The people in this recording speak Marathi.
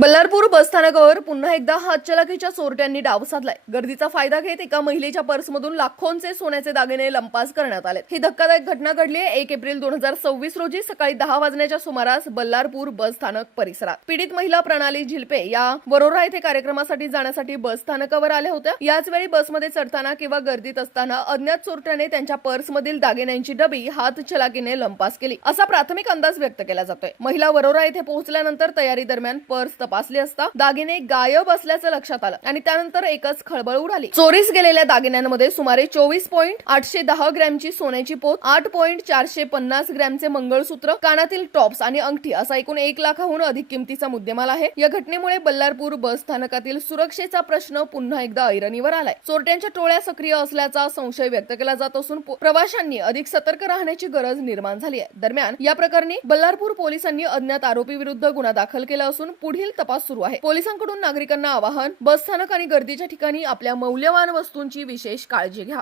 बल्लारपूर बसस्थानकावर पुन्हा एकदा हातचलाखीच्या चोरट्यांनी डाव साधलाय. गर्दीचा फायदा घेत एका महिलेच्या पर्समधून लाखोंचे सोन्याचे दागिने लंपास करण्यात आले. ही धक्कादायक घटना घडली आहे 1 एप्रिल 2026 रोजी सकाळी 10 वाजण्याच्या सुमारास बल्लारपूर बसस्थानक परिसरात. पीडित महिला प्रणाली झिलपे या वरोरा येथे कार्यक्रमासाठी जाण्यासाठी बसस्थानकावर आल्या होत्या. याच वेळी बसमध्ये चढताना किंवा गर्दीत असताना अज्ञात चोरट्याने त्यांच्या पर्समधील दागिन्यांची डबी हातचलाखीने लंपास केली, असा प्राथमिक अंदाज व्यक्त केला जातोय. महिला वरोरा येथे पोहोचल्यानंतर तयारी दरम्यान पर्स तपासली असता दागिने गायब असल्याचं लक्षात आलं आणि त्यानंतर एकच खळबळ उडाली. चोरीस गेलेल्या दागिन्यांमध्ये सुमारे 24.810 ग्रॅमची सोन्याची पोत, 8.450 ग्रॅमचे मंगळसूत्र, कानातील टॉप्स आणि अंगठी असा एकूण 1 लाखाहून अधिक किमतीचा मुद्देमाल आहे. या घटनेमुळे बल्लारपूर बस स्थानकातील सुरक्षेचा प्रश्न पुन्हा एकदा ऐरणीवर आलाय. चोरट्यांच्या टोळ्या सक्रिय असल्याचा संशय व्यक्त केला जात असून प्रवाशांनी अधिक सतर्क राहण्याची गरज निर्माण झाली आहे. दरम्यान या प्रकरणी बल्लारपूर पोलिसांनी अज्ञात आरोपी विरुद्ध गुन्हा दाखल केला असून पुढील तपास सुरू आहे. पोलिसांकडून नागरिकांना आवाहन, बसस्थानक आणि गर्दीच्या ठिकाणी आपल्या मौल्यवान वस्तूंची विशेष काळजी घ्या.